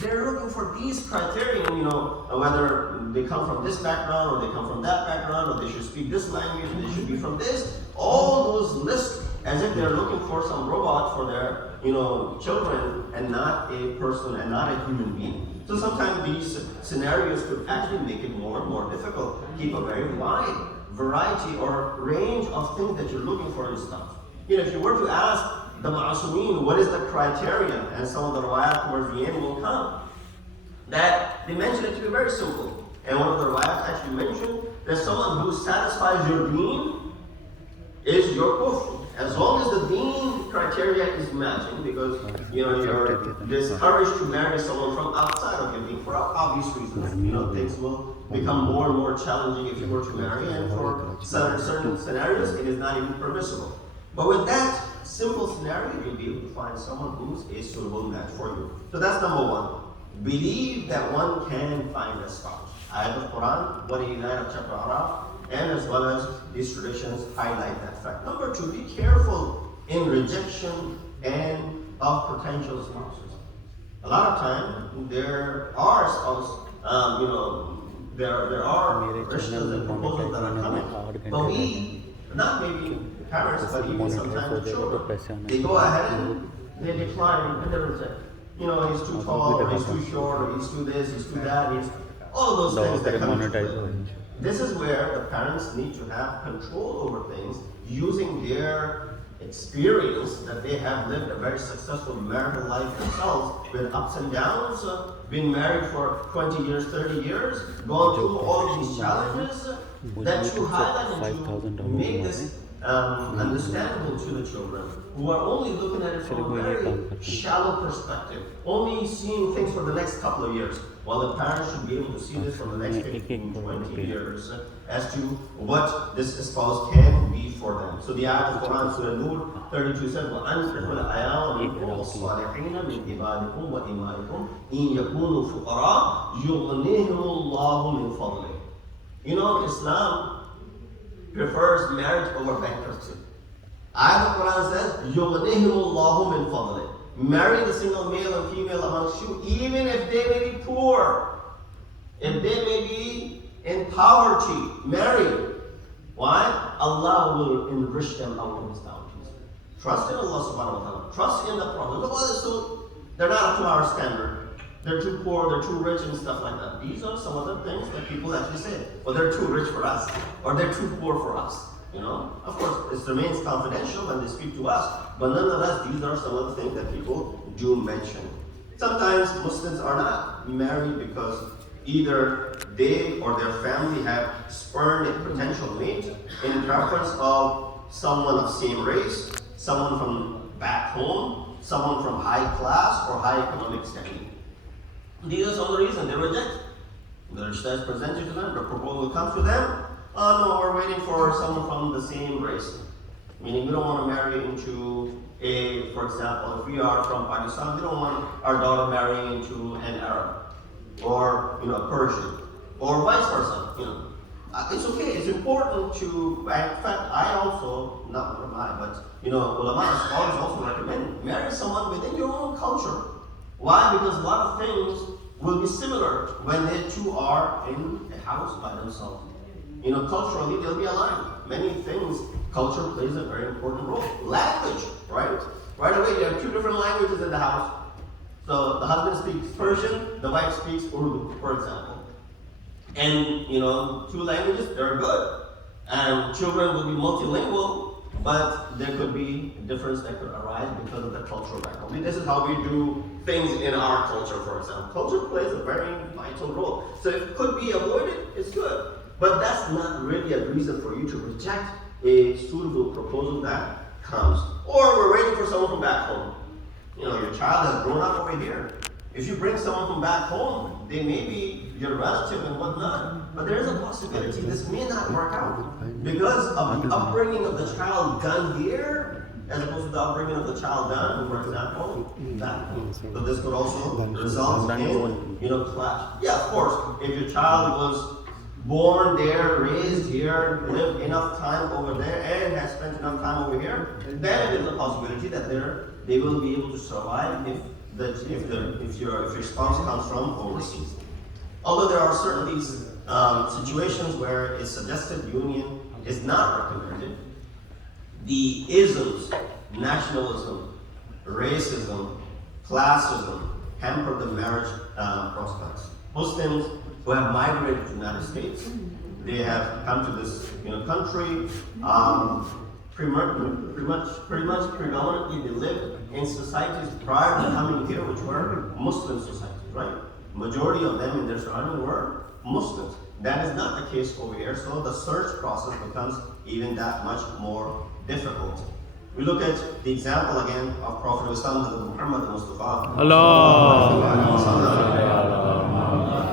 They're looking for these criteria, whether they come from this background or they come from that background, or they should speak this language, and they should be from this. All those lists, as if they're looking for some robot for their, children, and not a person and not a human being. So sometimes these scenarios could actually make it more and more difficult. Keep a very wide variety or range of things that you're looking for in stuff. If you were to ask the Ma'asumin, what is the criteria? And some of the riwayat towards the end will come. That they mention it to be very simple. And one of the riwayat actually mentioned that someone who satisfies your deen is your kufr. As long as the deen criteria is matching, because you're discouraged to marry someone from outside of your deen for obvious reasons. Things will become more and more challenging if you were to marry, and for certain scenarios it is not even permissible. But with that simple scenario, you'll be able to find someone who's a suitable match for you. So that's number one. Believe that one can find a spouse. Ayat of Quran, 189 of chapter Araf, and as well as these traditions highlight that fact. Number two, be careful in rejection and of potential spouses. A lot of time, there are spouses, there are rishtas and proposals that are coming, but we, not maybe parents, but even sometimes the children, they go ahead and they decline and they reject. He's too tall, or he's too short, or he's too this, he's too that, all those things that come into play. This is where the parents need to have control over things using their experience that they have lived a very successful marital life themselves with ups and downs, been married for 20 years, 30 years, gone through all of these challenges, that to highlight and to make this understandable to the children who are only looking at it from a very shallow perspective, only seeing things for the next couple of years, while the parents should be able to see this for the next 15, 20 years as to what this spouse can be for them. So the ayat of Quran, Surah Nur 32 says, وَأَنْكِحُوا الْأَيَامَ مِنْكُمْ وَالصَّالِحِينَ مِنْ عِبَادِكُمْ وَإِمَائِكُمْ إِنْ يَكُونُوا فُقَرَاءَ يُغْنِيهِمُ اللَّهُ مِنْ فَضْلِهِ. Islam prefers marriage over bankruptcy. Ayat of Quran says, يُغْنِيهِمُ اللَّهُ مِنْ فَضْلِهِ. Marry the single male and female amongst you, even if they may be poor, if they may be in poverty. Marry. Why? Allah will enrich them out of His bounties. Trust in Allah subhanahu wa ta'ala. Trust in the Prophet. They're not up to our standard. They're too poor, they're too rich and stuff like that. These are some of the things that people actually say. Well, they're too rich for us, or they're too poor for us. Of course, it remains confidential when they speak to us, but nonetheless, these are some of the things that people do mention. Sometimes Muslims are not married because either they or their family have spurned a potential mate in preference of someone of same race, someone from back home, someone from high class or high economic standing. These are some of the reasons they reject. The rishta is presented to them, the proposal comes to them. Oh no, we're waiting for someone from the same race. Meaning we don't want to marry into for example, if we are from Pakistan, we don't want our daughter marrying into an Arab or a Persian or vice versa. It's okay. It's important to. In fact, I also not ulama, but ulama scholars also recommend marry someone within your own culture. Why? Because a lot of things will be similar when they two are in a house by themselves. Culturally they'll be aligned. Many things, culture plays a very important role. Language, right? Right away you have two different languages in the house. So the husband speaks Persian, the wife speaks Urdu, for example. And two languages, they're good. And children will be multilingual, but there could be a difference that could arise because of the cultural background. This is how we do things in our culture, for example. Culture plays a very vital role. So if it could be avoided, it's good. But that's not really a reason for you to reject a suitable proposal that comes. Or we're waiting for someone from back home. Your child has grown up over here. If you bring someone from back home, they may be your relative and whatnot, but there is a possibility this may not work out because of the upbringing of the child done here, as opposed to the upbringing of the child done, for example, back home. So this could also result in, clash. Yeah, of course, if your child was born there, raised here, lived enough time over there, and has spent enough time over here, then it is a possibility that they will be able to survive if that if your spouse comes from overseas. Although there are certain these situations where a suggested union is not recommended, the isms, nationalism, racism, classism, hamper the marriage prospects. Muslims who have migrated to the United States, they have come to this country. Pretty much predominantly they lived in societies prior to coming here, which were Muslim societies, right? Majority of them in their surrounding were Muslims. That is not the case over here, so the search process becomes even that much more difficult. We look at the example again of Prophet of Islam, Muhammad Mustafa.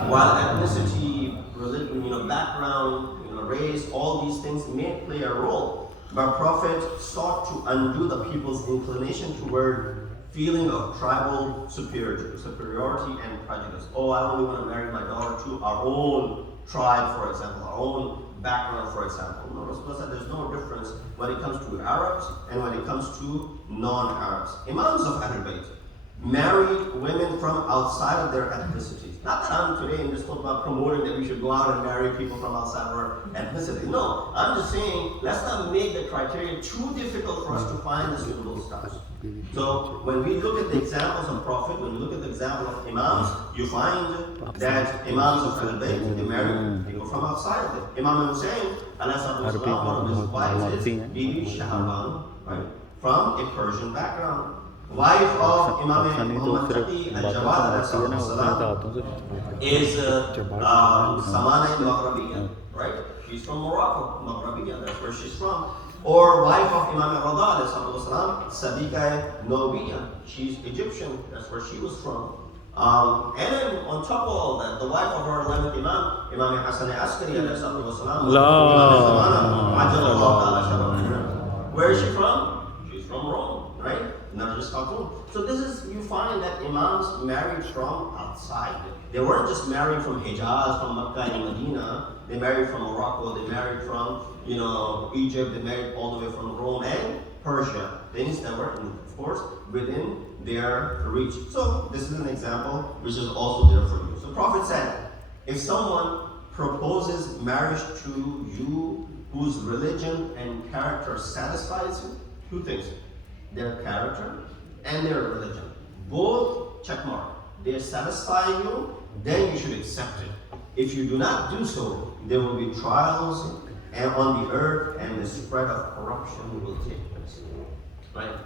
While ethnicity, religion, background, race, all these things may play a role, but Prophet sought to undo the people's inclination toward feeling of tribal superiority and prejudice. Oh, I only want to marry my daughter to our own tribe, for example, our own background, for example. No, Rasulullah said there's no difference when it comes to Arabs and when it comes to non-Arabs. Imams of Ahl-e-Bait married women from outside of their ethnicities. Not that I'm today in this khutbah promoting that we should go out and marry people from outside of our ethnicity. No, I'm just saying let's not make the criteria too difficult for us to find the suitable spouse. So when we look at the examples of Prophet, when we look at the example of Imams, you find that Imams of Ahl-e-Bait, they marry people from outside of it. Imam Hussein, one of his wives is Bibi Shahban, right? From a Persian background. Wife of Imam Muhammad Taqi al-Jawad is Samana al-Maghrabiya, right? She's from Morocco, Maghrabiya, that's where she's from. Or wife of Imam Rada, Sadiqa Nobiya, she's Egyptian, that's where she was from. And then on top of all that, the wife of our 11th Imam, Imam Hassan al-Askari, where is she from? She's from Rome, right? Not just Khartoum. So this is, you find that Imams married from outside. They weren't just married from Hijaz, from Makkah and Medina. They married from Morocco, they married from Egypt, they married all the way from Rome and Persia. Things that were, of course, within their reach. So this is an example which is also there for you. So Prophet said, if someone proposes marriage to you whose religion and character satisfies you, two things, their character and their religion. Both, check mark. They satisfy you, then you should accept it. If you do not do so, there will be trials on the earth and the spread of corruption will take place. Right?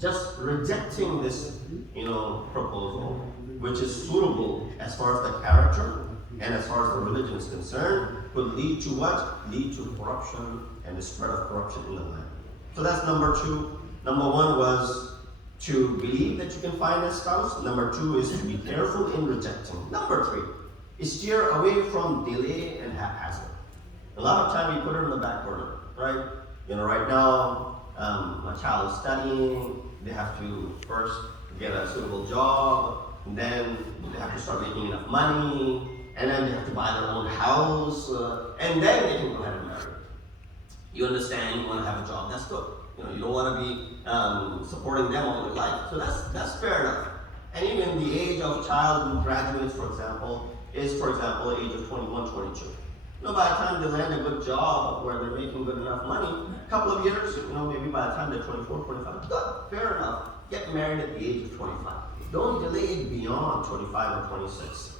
Just rejecting this, proposal, which is suitable as far as the character and as far as the religion is concerned, will lead to what? Lead to corruption and the spread of corruption in the land. So that's number two. Number one was to believe that you can find a spouse. Number two is to be careful in rejecting. Number three is steer away from delay and haphazard. A lot of time you put it in the back burner, right? Right now, my child is studying. They have to first get a suitable job. And then they have to start making enough money. And then they have to buy their own house. And then they can go ahead and marry. You understand, you want to have a job, that's good. You don't want to be supporting them all your life. So that's fair enough. And even the age of child who graduates, for example, is, the age of 21, 22. By the time they land a good job where they're making good enough money, a couple of years, maybe by the time they're 24, 25, good, fair enough. Get married at the age of 25. Don't delay it beyond 25 or 26.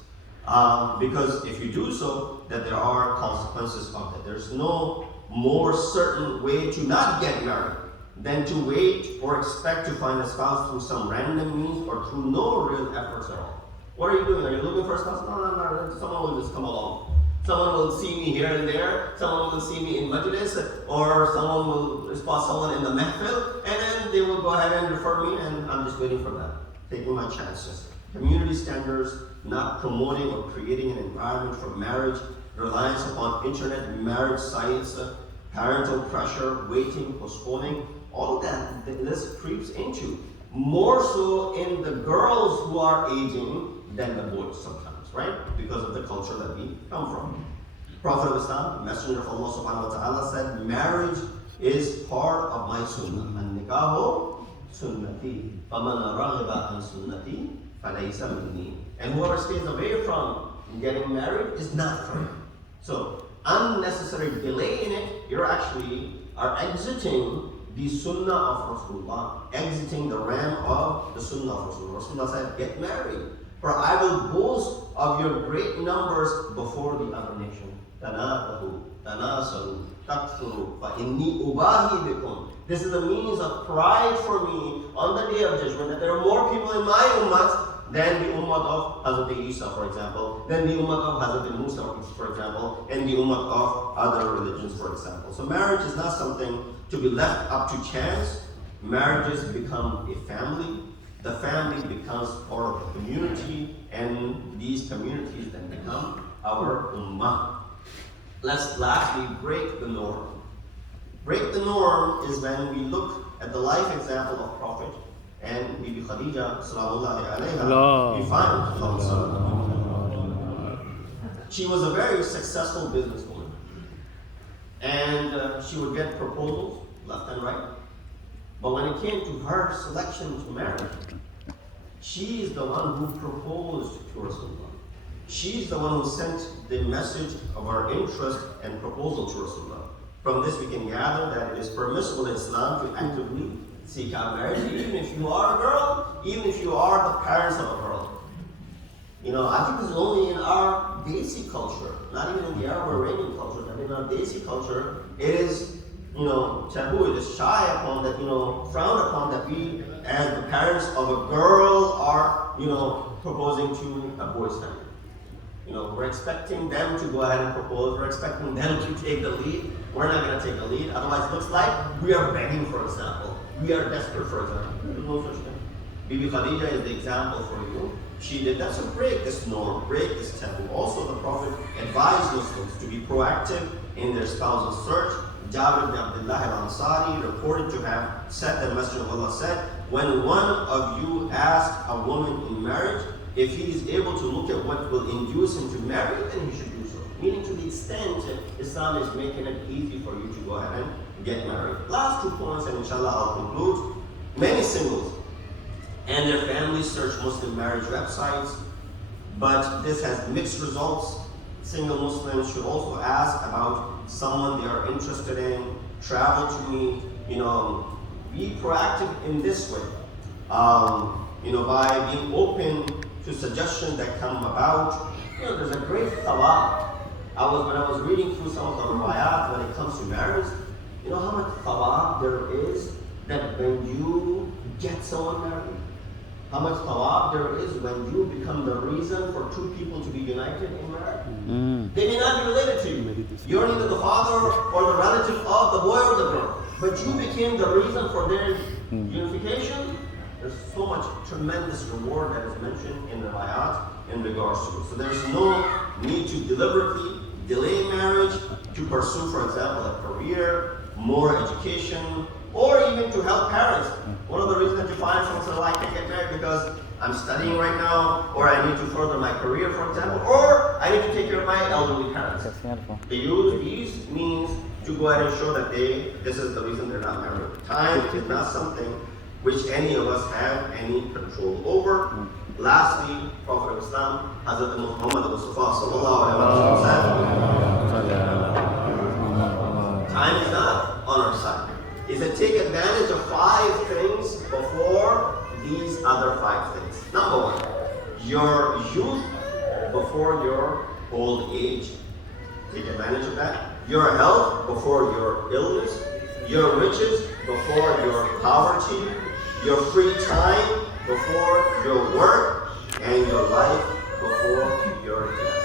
Because if you do so, that there are consequences of that. There's no more certain way to not get married than to wait or expect to find a spouse through some random means or through no real efforts at all. What are you doing? Are you looking for a spouse? No. Someone will just come along. Someone will see me here and there. Someone will see me in majlis, or someone will spot someone in the mahfil, and then they will go ahead and refer me, and I'm just waiting for that, taking my chances. Community standards, not promoting or creating an environment for marriage, reliance upon internet marriage sites, parental pressure, waiting, postponing, all of that this creeps into. More so in the girls who are aging than the boys sometimes, right? Because of the culture that we come from. Prophet of Islam, Messenger of Allah subhanahu wa ta'ala said, marriage is part of my sunnah. And nikahu sunnati. فَمَنْ رَغِبَ عَنْ سُنَّتِي فَلَيْسَ مِنِّي. And whoever stays away from getting married is not for him. So, unnecessary delay in it, you're actually are exiting the sunnah of Rasulullah, exiting the realm of the sunnah of Rasulullah. Rasulullah said, get married, for I will boast of your great numbers before the other nation. تَنَافَهُ تَنَاسَلُوا تَكْثُرُوا فَإِنِّي أُبَاهِي بِكُمْ. This is a means of pride for me on the day of judgment, that there are more people in my ummah than the ummah of Hazrat Isa, for example, than the ummah of Hazrat Musa, for example, and the ummah of other religions, for example. So marriage is not something to be left up to chance. Marriages become a family. The family becomes part of the community, and these communities then become our ummah. Let's lastly break the norm. Break the norm is when we look at the life example of Prophet and Bibi Khadija, sallallahu alayha, we find she was a very successful businesswoman. And she would get proposals left and right. But when it came to her selection to marry, she is the one who proposed to Rasulullah. She's the one who sent the message of our interest and proposal to Rasulullah. From this we can gather that it is permissible in Islam to actively seek out marriage, even if you are a girl, even if you are the parents of a girl. You know, I think this is only in our Desi culture, not even in the Arab or Iranian culture, but in our Desi culture, it is, you know, taboo, it is shy upon that, you know, frowned upon that we, as the parents of a girl, are, you know, proposing to a boy's family. You know, we're expecting them to go ahead and propose, we're expecting them to take the lead. We're not going to take the lead, otherwise it looks like we are begging, for example. We are desperate, for example. There's no such thing. Bibi Khadija is the example for you. She did that, so break this norm, break this taboo. Also, the Prophet advised Muslims to be proactive in their spousal search. Jabir ibn Abdullah al-Ansari reported to have said, the Messenger of Allah said, when one of you asks a woman in marriage, if he is able to look at what will induce him to marry, then he should do so. Meaning, to the extent Islam is making it easy for you to go ahead and get married. Last 2 points, and inshallah I'll conclude. Many singles and their families search Muslim marriage websites, but this has mixed results. Single Muslims should also ask about someone they are interested in, travel to meet, you know, be proactive in this way. You know, by being open to suggestions that come about. You know, there's a great thawab. When I was reading through some of the riwayat when it comes to marriage, you know how much thawab there is that when you get someone married? How much thawab there is when you become the reason for two people to be united in marriage? They may not be related to you. You're neither the father or the relative of the boy or the girl, but you became the reason for their unification. There's so much tremendous reward that is mentioned in the ayat in regards to it. So there's no need to deliberately delay marriage to pursue, for example, a career, more education, or even to help parents. One of the reasons that you find someone says, well, I can't get married because I'm studying right now, or I need to further my career, for example, or I need to take care of my elderly parents. That's wonderful. They use these means to go ahead and show that this is the reason they're not married. Time is not something which any of us have any control over. Lastly, Prophet of Islam, Hazrat Muhammad Mustafa sallallahu alaihi wasallam said, time is not on our side. Is to take advantage of 5 things before these other 5 things. Number 1, your youth before your old age. Take advantage of that. Your health before your illness. Your riches before your poverty. Your free time before your work, and your life before your death.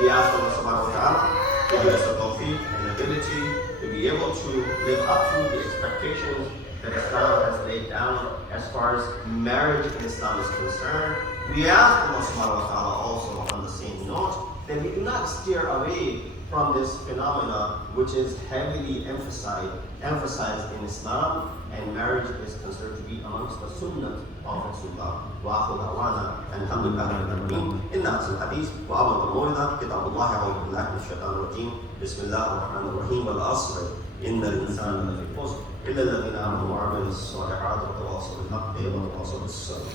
We ask Allah subhanahu wa ta'ala to give us the tawfiq and ability to be able to live up to the expectations that Islam has laid down as far as marriage in Islam is concerned. We ask Allah subhanahu wa ta'ala also on the same note that we do not steer away from this phenomena which is heavily emphasized in Islam, and marriage is considered to be amongst the sunnah of Rasulullah. وآخر دعوانا أن الحمد لله رب العالمين. إن أحسن الحديث وأبلغ الموعظة كتاب الله. أعوذ بالله من الشيطان الرجيم. بسم الله الرحمن الرحيم. والعصر إن الإنسان لفي خسر إلا الذين آمنوا وعملوا الصالحات وتواصوا بالحق وتواصوا بالصبر.